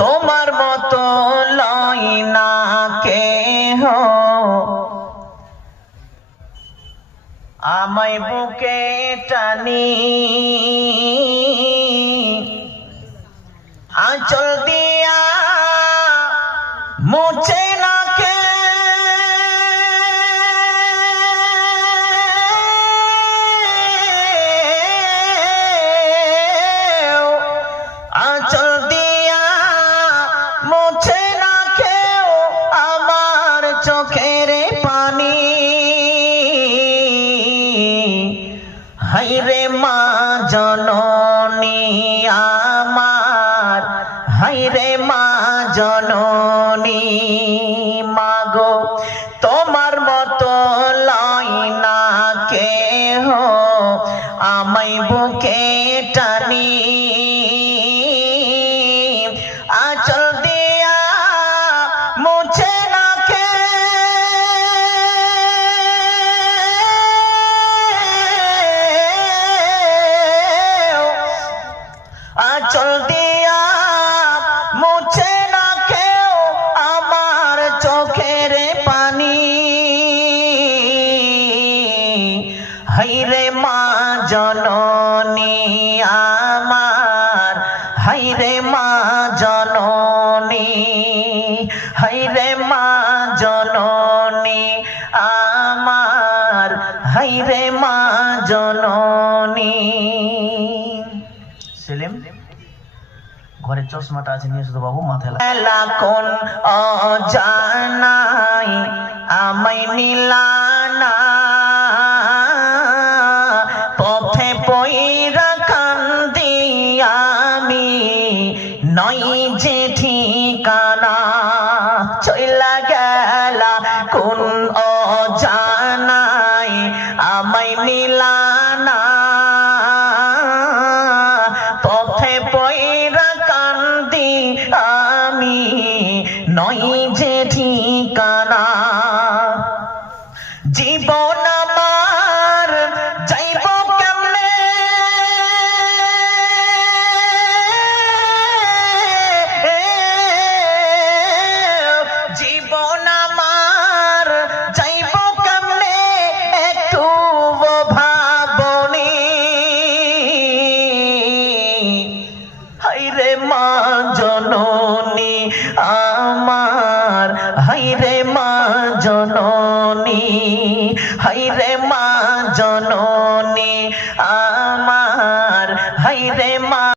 তোমার মতো লয় না কেহ আমায় বুকে টানি, আঁচল দিয়া মুছে না কে আঁচল দিয়া মুছে না কেউ আমার চোখের পানি। হায়রে মা জননী আমার, হায়রে মা জননী, মাগো তোমার মতো লয় না কেহ আমায় বুকে টানি, আঁচল দিয়া মুছে না কে আঁচল দিয়া মুছে না কেউ আমার চোখের পানি। হায়রে মা জননী আমার, হায়রে মা জননী, হায়রে মা জননী আমার, হায়রে মা জননী। সেলিম ঘরে চশমাটা আছে নিয়ে শুধু বাবু মাথায় কোন অজানাই আমায় নিলানা, পথে পইরা কান্দি আমি নই যে ঠিকানা। চইলা গেলা কোন অজানাই আমায় নিলানা, পথে পইরা কান্দি আমি নই যে ঠিকানা। জীবন আমার যাইব কেমনে, জীবন আমার যাইব কেমনে একটু ভাবনি। হায়রে মা জননী আমার, হায়রে মা জননী, হায়রে মা জননী আমার, হায়রে মা।